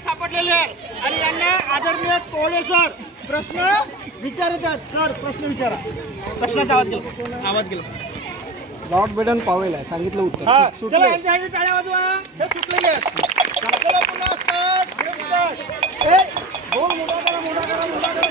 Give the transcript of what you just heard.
सापडलेले आहे आणि यांना आदरणीय कोळे सर प्रश्न विचारतात. सर प्रश्न विचारा. प्रश्नाचा आवाज गेला. लॉर्ड बेडन पावेल आहे सांगितलं उत्तर. चला यांच्या हाती टाळ्या वाजवा. हे सुटलेले आहेत. चला पुन्हा स्टार्ट. बोल मोठा करा.